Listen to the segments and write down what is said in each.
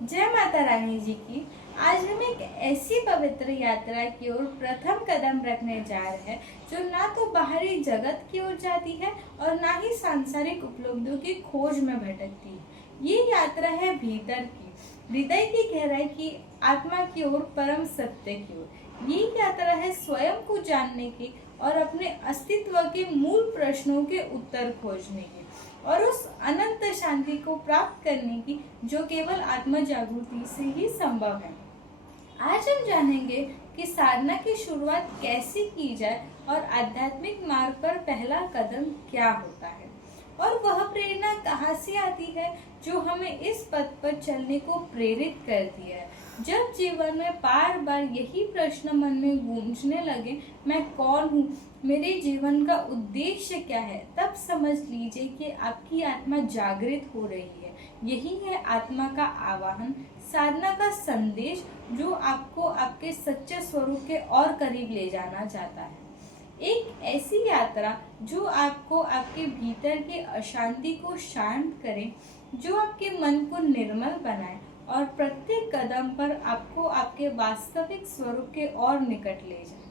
जय माता रानी जी की। आज हम एक ऐसी पवित्र यात्रा की ओर प्रथम कदम रखने जा रहे हैं जो ना तो बाहरी जगत की ओर जाती है और ना ही सांसारिक उपलब्धियों की खोज में भटकती है। ये यात्रा है भीतर की, हृदय की गहराई की, आत्मा की ओर, परम सत्य की ओर। ये यात्रा है स्वयं को जानने की और अपने अस्तित्व के मूल प्रश्नों के उत्तर खोजने की और उस अनंत शांति को प्राप्त करने की जो केवल आत्म जागृति से ही संभव है। आज हम जानेंगे कि साधना की शुरुआत कैसे की जाए और आध्यात्मिक मार्ग पर पहला कदम क्या होता है और वह प्रेरणा कहाँ से आती है जो हमें इस पथ पर चलने को प्रेरित करती है। जब जीवन में बार बार यही प्रश्न मन में गूंजने लगे, मैं कौन हूँ, मेरे जीवन का उद्देश्य क्या है, तब समझ लीजिए कि आपकी आत्मा जागृत हो रही है। यही है आत्मा का आवाहन, साधना का संदेश जो आपको आपके सच्चे स्वरूप के और करीब ले जाना चाहता है। एक ऐसी यात्रा जो आपको आपके भीतर की अशांति को शांत करे, जो आपके मन को निर्मल बनाए और प्रत्येक कदम पर आपको आपके वास्तविक स्वरूप के और निकट ले जाए।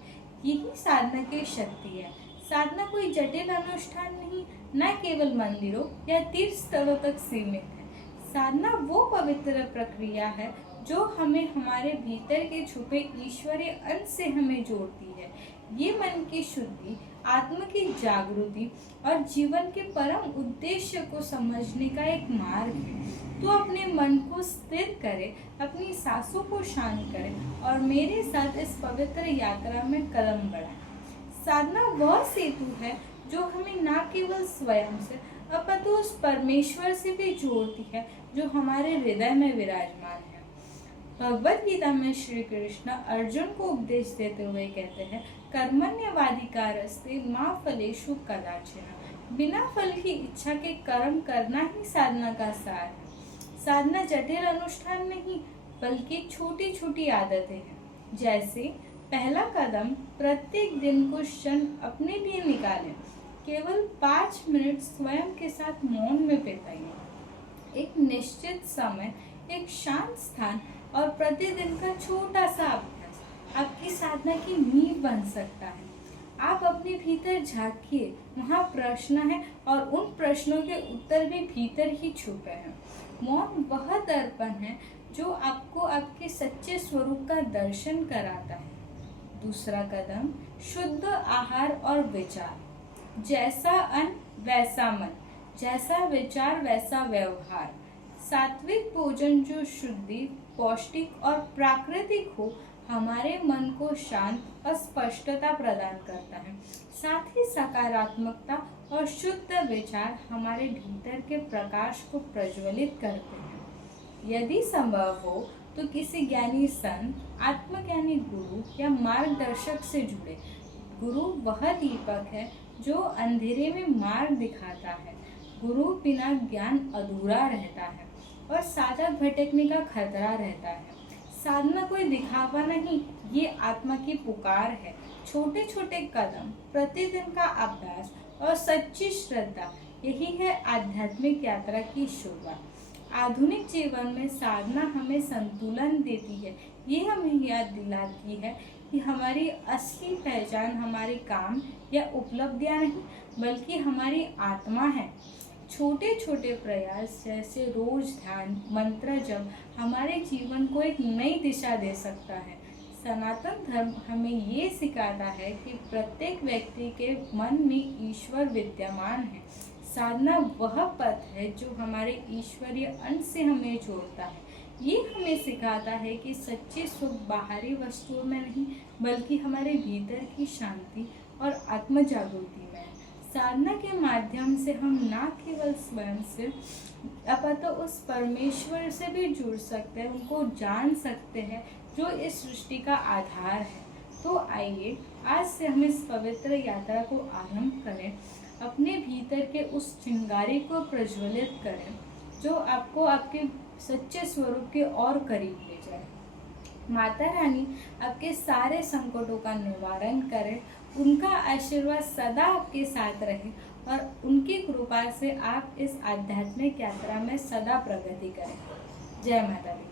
यही साधना की शक्ति है। साधना कोई जटिल अनुष्ठान नहीं, न केवल मंदिरों या तीर्थ स्थलों तक सीमित है। साधना वो पवित्र प्रक्रिया है जो हमें हमारे भीतर के छुपे ईश्वरीय अंश से हमें जोड़ती है। ये मन की शुद्धि, आत्मा की जागृति और जीवन के परम उद्देश्य को समझने का एक मार्ग है। तो अपने मन को स्थिर करें, अपनी सांसों को शांत करें और मेरे साथ इस पवित्र यात्रा में कदम बढ़ाएं। साधना वह सेतु है जो हमें न केवल स्वयं से अपितु उस परमेश्वर से भी जोड़ती है जो हमारे हृदय में विराजमान है। भगवद गीता में श्री कृष्ण अर्जुन को उपदेश देते हुए कहते हैं, कर्मण्यवाधिकारस्ते मा फलेषु कदाचन। बिना फल की इच्छा के कर्म करना ही साधना का सार है। साधना जटिल अनुष्ठान नहीं बल्कि छोटी छोटी आदतें हैं। जैसे पहला कदम, प्रत्येक दिन कुछ क्षण अपने लिए निकालें। केवल 5 मिनट स्वयं के साथ मौन में बिताइए। एक निश्चित समय, एक शांत स्थान और प्रतिदिन का छोटा सा अभ्यास आपकी साधना की नींव बन सकता है। आप अपने भीतर झांकिए, वहाँ प्रश्न है और उन प्रश्नों के उत्तर भी भीतर ही छुपे हैं। मौन वह दर्पण है जो आपको आपके सच्चे स्वरूप का दर्शन कराता है। दूसरा कदम, शुद्ध आहार और विचार। जैसा अन्न वैसा मन, जैसा विचार वैसा व्यवहार। सात्विक भोजन जो शुद्धि, पौष्टिक और प्राकृतिक हो, हमारे मन को शांत और स्पष्टता प्रदान करता है। साथ ही सकारात्मकता और शुद्ध विचार हमारे भीतर के प्रकाश को प्रज्वलित करते हैं। यदि संभव हो तो किसी ज्ञानी संत, आत्मज्ञानी गुरु या मार्गदर्शक से जुड़े। गुरु वह दीपक है जो अंधेरे में मार्ग दिखाता है। गुरु बिना ज्ञान अधूरा रहता है और साधक भटकने का खतरा रहता है। साधना कोई दिखावा नहीं, ये आत्मा की पुकार है। छोटे छोटे कदम, प्रतिदिन का अभ्यास और सच्ची श्रद्धा, यही है आध्यात्मिक यात्रा की शुरुआत। आधुनिक जीवन में साधना हमें संतुलन देती है। ये हमें याद दिलाती है कि हमारी असली पहचान हमारे काम या उपलब्धियां नहीं बल्कि हमारी आत्मा है। छोटे छोटे प्रयास जैसे रोज ध्यान, मंत्र जप हमारे जीवन को एक नई दिशा दे सकता है। सनातन धर्म हमें ये सिखाता है कि प्रत्येक व्यक्ति के मन में ईश्वर विद्यमान है। साधना वह पथ है जो हमारे ईश्वरीय अंश से हमें जोड़ता है। ये हमें सिखाता है कि सच्चे सुख बाहरी वस्तुओं में नहीं बल्कि हमारे भीतर की शांति और आत्म जागृति में है। साधना के माध्यम से हम न केवल स्वयं से अपितु उस परमेश्वर से भी जुड़ सकते हैं, उनको जान सकते हैं जो इस सृष्टि का आधार है। तो आइए आज से हम इस पवित्र यात्रा को आरंभ करें, अपने भीतर के उस चिंगारी को प्रज्वलित करें जो आपको आपके सच्चे स्वरूप के और करीब ले जाए। माता रानी आपके सारे संकटों का निवारण करें, उनका आशीर्वाद सदा आपके साथ रहे और उनकी कृपा से आप इस आध्यात्मिक यात्रा में सदा प्रगति करें। जय माता दी।